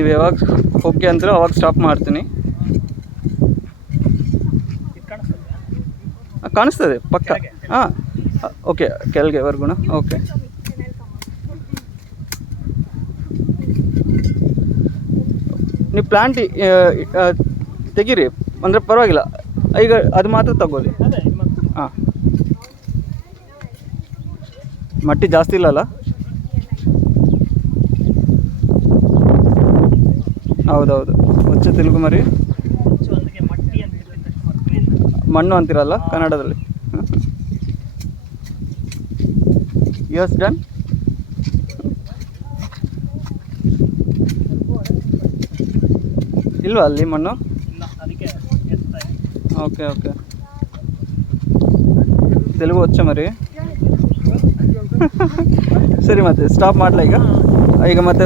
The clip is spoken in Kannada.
ನೀವು ಯಾವಾಗ ಓಕೆ ಅಂತೀರೋ ಅವಾಗ ಸ್ಟಾಪ್ ಮಾಡ್ತೀನಿ. ಕಾಣಿಸ್ತದೆ ಪಕ್ಕ. ಹಾಂ ಓಕೆ, ಕೆಳಗೆವರೆಗೂ ಓಕೆ. ನೀವು ಪ್ಲ್ಯಾಂಟ್ ತೆಗೀರಿ ಅಂದರೆ ಪರವಾಗಿಲ್ಲ, ಈಗ ಅದು ಮಾತ್ರ ತಗೊಳ್ಳಿ. ಹಾಂ, ಮಟ್ಟಿ ಜಾಸ್ತಿ ಇಲ್ಲಲ್ಲ? ಹೌದೌದು, ಹೊಚ್ಚ ತೆಲುಗು ಮರಿ, ಮಣ್ಣು ಅಂತೀರಲ್ಲ ಕನ್ನಡದಲ್ಲಿ. Yes done. ಇಲ್ವಾ ಅಲ್ಲಿ ಮಣ್ಣು? Okay okay. ತೆಲುಗು వచ్చా మరి? ಸರಿ, ಮತ್ತೆ ಸ್ಟಾಪ್ ಮಾಡಲ ಈಗ ಮತ್ತೆ